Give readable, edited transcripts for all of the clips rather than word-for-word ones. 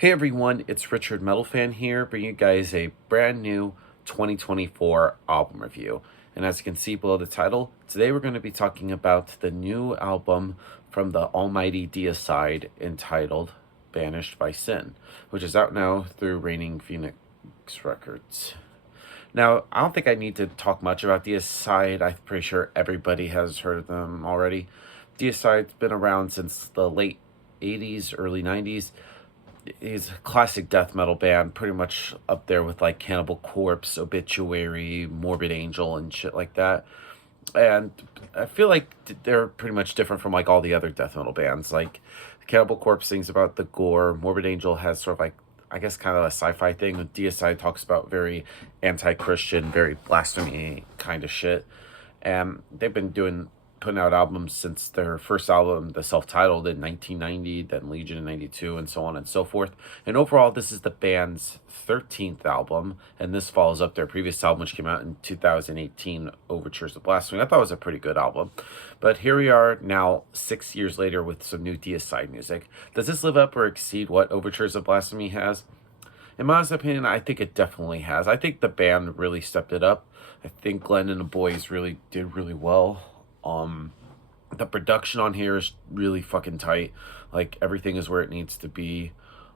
Hey everyone, it's Richard Metal Fan here, bringing you guys a brand new 2024 album review. And as you can see below the title, today we're going to be talking about the new album from the almighty Deicide entitled Banished by Sin, which is out now through Reigning Phoenix Records. Now, I don't think I need to talk much about Deicide. I'm pretty sure everybody has heard of them already. Deicide's been around since the late 80s, early 90s. He's a classic death metal band, pretty much up there with like Cannibal Corpse, Obituary, Morbid Angel, and shit like that. And I feel like they're pretty much different from like all the other death metal bands. Like Cannibal Corpse sings about the gore. Morbid Angel has sort of like, I guess, kind of a sci-fi thing. Deicide talks about very anti-Christian, very blasphemy kind of shit. And they've been putting out albums since their first album, the self-titled, in 1990, then Legion in 92, and so on and so forth. And overall, this is the band's 13th album, and this follows up their previous album, which came out in 2018, Overtures of Blasphemy. I thought it was a pretty good album. But here we are now, 6 years later, with some new Deicide music. Does this live up or exceed what Overtures of Blasphemy has? In my honest opinion, I think it definitely has. I think the band really stepped it up. I think Glenn and the boys really did really well. The production on here is really fucking tight. Like, everything is where it needs to be.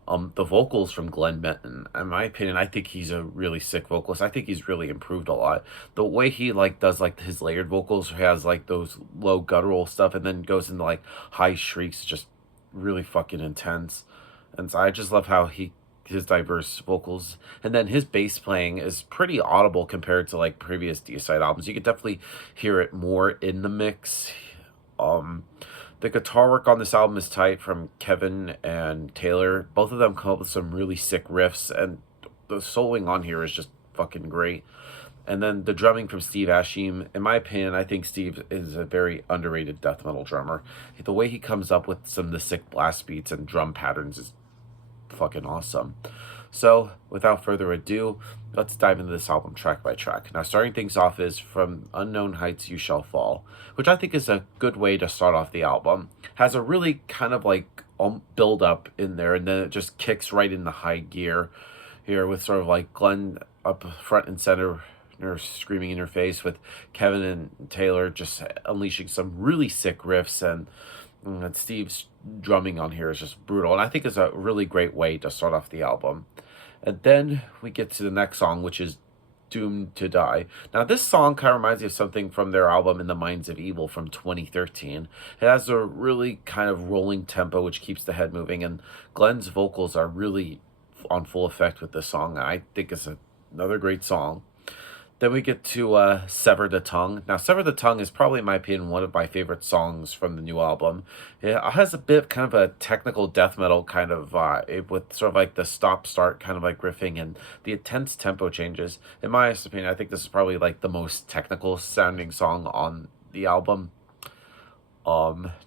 The vocals from Glenn Benton, in my opinion, I think he's a really sick vocalist. I think he's really improved a lot. The way he like does like his layered vocals, has like those low guttural stuff, and then goes into like high shrieks, just really fucking intense. And so I just love how his diverse vocals, and then his bass playing is pretty audible compared to like previous Deicide albums. You could definitely hear it more in the mix. The guitar work on this album is tight from Kevin and Taylor. Both of them come up with some really sick riffs, and the soloing on here is just fucking great. And then the drumming from Steve Ashim. In my opinion, I think Steve is a very underrated death metal drummer. The way he comes up with some of the sick blast beats and drum patterns is fucking awesome. So without further ado, let's dive into this album track by track. Now, starting things off is From Unknown Heights You Shall Fall, which I think is a good way to start off the album. Has a really kind of like build up in there, and then it just kicks right into high gear here with sort of like Glenn up front and center, screaming in your face, with Kevin and Taylor just unleashing some really sick riffs, and Steve's drumming on here is just brutal, and I think it's a really great way to start off the album. And then we get to the next song, which is Doomed to Die. Now, this song kind of reminds me of something from their album In the Minds of Evil from 2013. It has a really kind of rolling tempo, which keeps the head moving, and Glenn's vocals are really on full effect with this song. I think it's another great song. Then we get to Sever the Tongue. Now, Sever the Tongue is probably, in my opinion, one of my favorite songs from the new album. It has a bit kind of a technical death metal kind of vibe, with sort of like the stop-start kind of like riffing and the intense tempo changes. In my opinion, I think this is probably like the most technical sounding song on the album.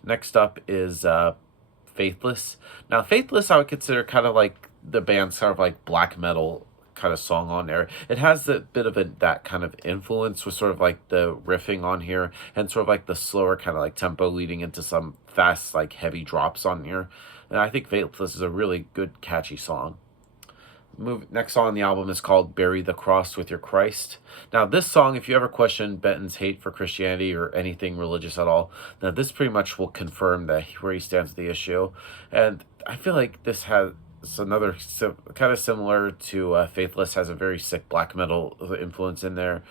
Next up is Faithless. Now, Faithless I would consider kind of like the band's kind of like black metal kind of song on there. It has a bit of that kind of influence with sort of like the riffing on here, and sort of like the slower kind of like tempo leading into some fast like heavy drops on here. And I think Faithless is a really good catchy song. Next song on the album is called Bury the Cross with Your Christ. Now, this song, if you ever question Benton's hate for Christianity or anything religious at all, now this pretty much will confirm that where he stands with the issue. And I feel like this has another kind of similar to Faithless, has a very sick black metal influence in there,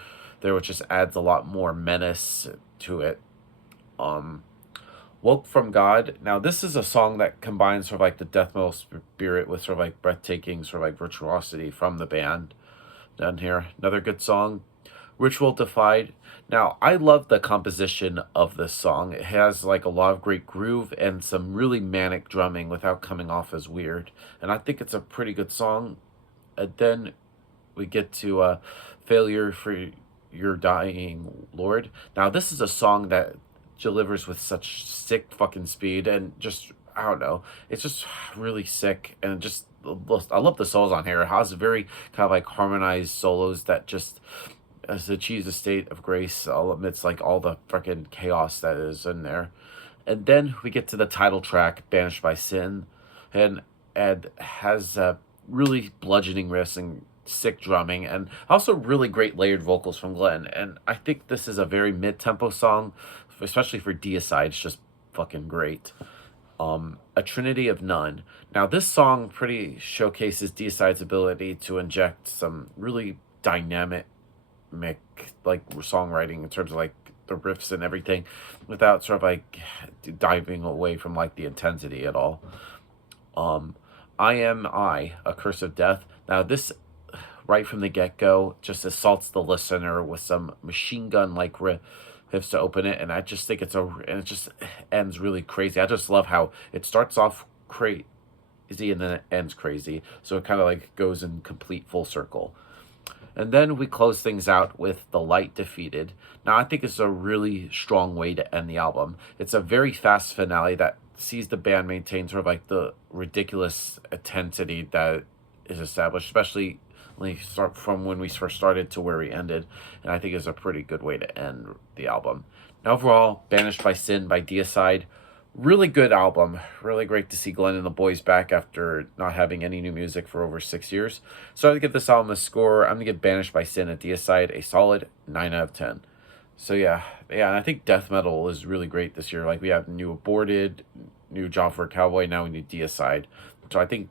which just adds a lot more menace to it. Woke from God. Now, this is a song that combines sort of like the death metal spirit with sort of like breathtaking sort of like virtuosity from the band. Down here, another good song. Ritual Defied. Now, I love the composition of this song. It has like a lot of great groove and some really manic drumming without coming off as weird. And I think it's a pretty good song. And then we get to Failure for Your Dying Lord. Now, this is a song that delivers with such sick fucking speed, and just, I don't know, it's just really sick, and just, I love the solos on here. It has very kind of like harmonized solos that just achieves a state of grace amidst like all the freaking chaos that is in there. And then we get to the title track, Banished by Sin. And and has really bludgeoning riffs and sick drumming, and also really great layered vocals from Glenn. And I think this is a very mid-tempo song, especially for Deicide. It's just fucking great. A Trinity of None. Now, this song pretty showcases Deicide's ability to inject some really dynamic, like songwriting in terms of like the riffs and everything, without sort of like diving away from like the intensity at all. Um, I Am I, A Curse of Death. Now, this right from the get-go just assaults the listener with some machine gun like riffs to open it, and I just think and it just ends really crazy. I just love how it starts off crazy and then it ends crazy, so it kind of like goes in complete full circle. And then we close things out with The Light Defeated. Now, I think it's a really strong way to end the album. It's a very fast finale that sees the band maintain sort of like the ridiculous intensity that is established, especially when we start from when we first started to where we ended. And I think it's a pretty good way to end the album. Now, overall, Banished by Sin by Deicide. Really good album. Really great to see Glenn and the boys back after not having any new music for over 6 years. So I'd give this album a score. I'm going to give Banished by Sin at Deicide a solid 9 out of 10. So yeah, and I think death metal is really great this year. Like, we have new Aborted, new Job for a Cowboy, now we need Deicide. So I think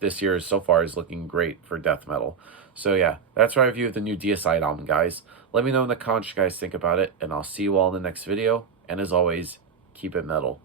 this year so far is looking great for death metal. So yeah, that's my review of the new Deicide album, guys. Let me know in the comments what you guys think about it, and I'll see you all in the next video. And as always, keep it metal.